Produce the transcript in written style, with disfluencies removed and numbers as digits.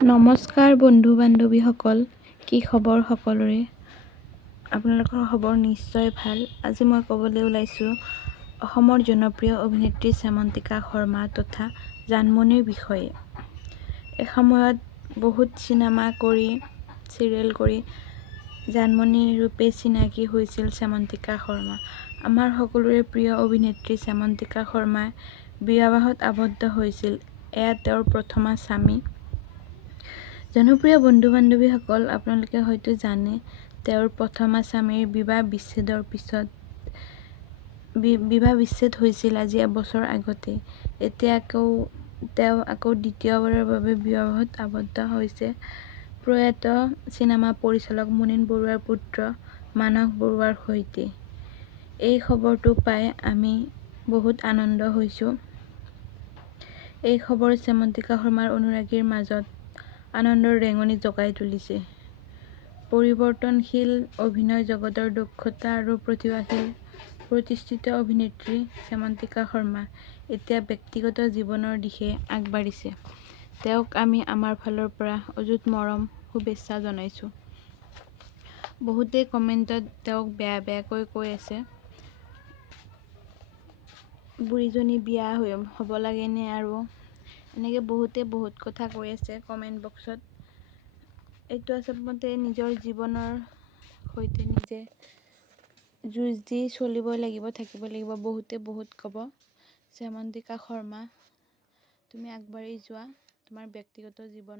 নমস্কাৰ বন্ধু বান্ধৱীসকল, কি খবৰ সকলোৰে? আপোনালোকৰ খবৰ নিশ্চয় ভাল। আজি মই ক'বলৈ ওলাইছোঁ অসমৰ জনপ্ৰিয় অভিনেত্ৰী শ্যামন্তিকা শৰ্মা তথা জানমণিৰ বিষয়ে। এসময়ত বহুত চিনেমা কৰি, চিৰিয়েল কৰি জানমণি ৰূপে চিনাকি হৈছিল শ্যামন্তিকা শৰ্মা। আমাৰ সকলোৰে প্ৰিয় অভিনেত্ৰী শ্যামন্তিকা শৰ্মা বিবাহত আবদ্ধ হৈছিল। এয়া তেওঁৰ প্ৰথমা স্বামী। জনপ্ৰিয় বন্ধু-বান্ধৱীসকল, আপোনালোকে হয়তো জানে তেওঁৰ প্ৰথমা স্বামীৰ বিবাহ বিচ্ছেদৰ পিছত বিবাহ বিচ্ছেদ হৈছিল আজি এবছৰ আগতে। এতিয়া তেওঁ আকৌ দ্বিতীয়বাৰৰ বাবে বিবাহত আবদ্ধ হৈছে প্ৰয়াত চিনেমা পৰিচালক মুনীন বৰুৱাৰ পুত্ৰ মানস বৰুৱাৰ সৈতে। এই খবৰটো পাই আমি বহুত আনন্দ হৈছোঁ। এই খবৰ শ্যামন্তিকা শৰ্মাৰ অনুৰাগীৰ মাজত আনন্দৰ ৰেঙনি জগাই তুলিছে। পৰিৱৰ্তনশীল অভিনয় জগতৰ দক্ষতা আৰু প্ৰতিভাশীল প্ৰতিষ্ঠিত অভিনেত্ৰী শ্যামন্তিকা শৰ্মা এতিয়া ব্যক্তিগত জীৱনৰ দিশে আগবাঢ়িছে। তেওঁক আমি আমাৰ ফালৰ পৰা অযুত মৰম শুভেচ্ছা জনাইছোঁ। বহুতে কমেণ্টত তেওঁক বেয়াকৈ কৈ আছে। বুঢ়ীজনী বিয়া হ'ব লাগেনে আৰু এনেকে বহুতে বহুত কথা কৈ আছে কমেণ্ট বক্সত। এইটো আচলতে নিজৰ জীৱনৰ সৈতে নিজে যুঁজ দি চলিবই লাগিব, থাকিব লাগিব। বহুতে বহুত ক'ব। শ্যামন্তিকা শৰ্মা, তুমি আগবাঢ়ি যোৱা তোমাৰ ব্যক্তিগত জীৱন।